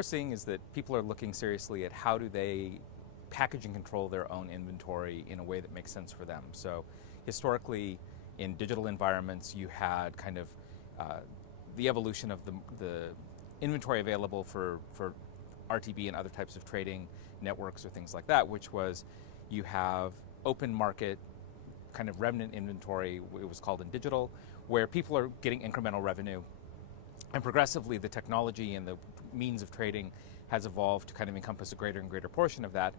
we're seeing is that people are looking seriously at how do they package and control their own inventory in a way that makes sense for them. So historically, in digital environments, you had kind of the evolution of the inventory available for RTB and other types of trading networks or things like that, which was you have open market kind of remnant inventory, it was called in digital, where people are getting incremental revenue. And progressively, the technology and the means of trading has evolved to kind of encompass a greater and greater portion of that,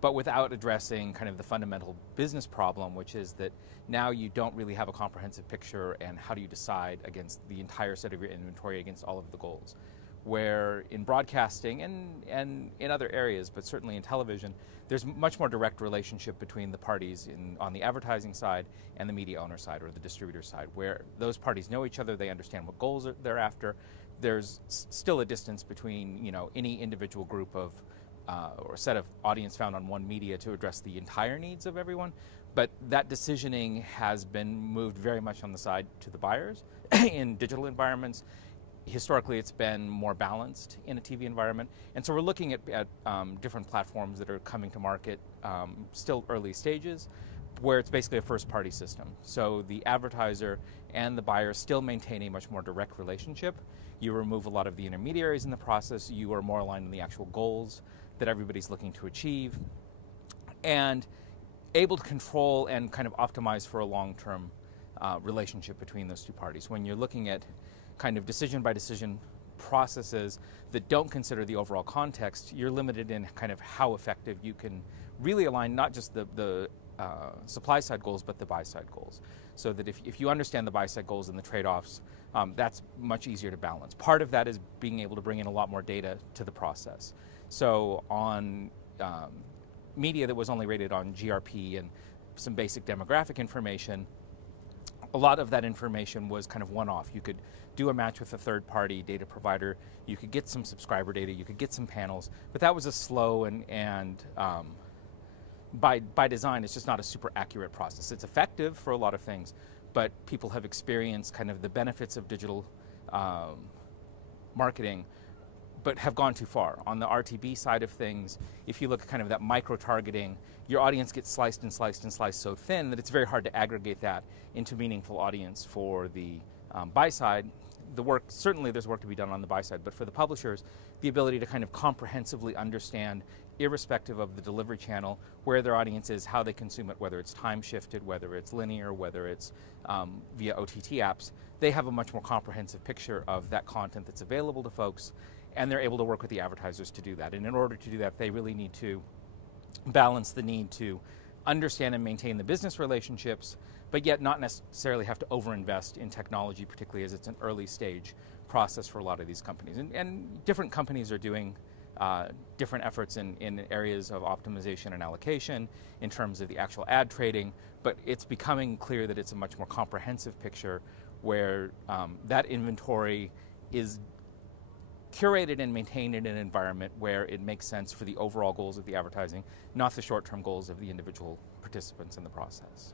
but without addressing kind of the fundamental business problem, which is that now you don't really have a comprehensive picture, and how do you decide against the entire set of your inventory against all of the goals? Where in broadcasting and in other areas, but certainly in television, there's much more direct relationship between the parties on the advertising side and the media owner side or the distributor side, where those parties know each other, they understand what goals they're after. There's still a distance between any individual group of or set of audience found on one media to address the entire needs of everyone, but that decisioning has been moved very much on the side to the buyers in digital environments. Historically, it's been more balanced in a TV environment, and so we're looking at different platforms that are coming to market, still early stages, where it's basically a first-party system. So the advertiser and the buyer still maintain a much more direct relationship. You remove a lot of the intermediaries in the process. You are more aligned on the actual goals that everybody's looking to achieve, and able to control and kind of optimize for a long-term relationship between those two parties. When you're looking at kind of decision-by-decision processes that don't consider the overall context, you're limited in kind of how effective you can really align not just the supply-side goals, but the buy-side goals. So that if you understand the buy-side goals and the trade-offs, that's much easier to balance. Part of that is being able to bring in a lot more data to the process. So on media that was only rated on GRP and some basic demographic information, a lot of that information was kind of one-off. You could do a match with a third-party data provider, you could get some subscriber data, you could get some panels, but that was a slow and by design, it's just not a super accurate process. It's effective for a lot of things, but people have experienced kind of the benefits of digital marketing, but have gone too far. On the RTB side of things, if you look at kind of that micro-targeting, your audience gets sliced and sliced and sliced so thin that it's very hard to aggregate that into meaningful audience for the buy side. Certainly there's work to be done on the buy side, but for the publishers, the ability to kind of comprehensively understand, irrespective of the delivery channel, where their audience is, how they consume it, whether it's time shifted, whether it's linear, whether it's via OTT apps, they have a much more comprehensive picture of that content that's available to folks, and they're able to work with the advertisers to do that. And in order to do that, they really need to balance the need to understand and maintain the business relationships, but yet not necessarily have to overinvest in technology, particularly as it's an early stage process for a lot of these companies. And different companies are doing different efforts in areas of optimization and allocation in terms of the actual ad trading, but it's becoming clear that it's a much more comprehensive picture where that inventory is curated and maintained in an environment where it makes sense for the overall goals of the advertising, not the short-term goals of the individual participants in the process.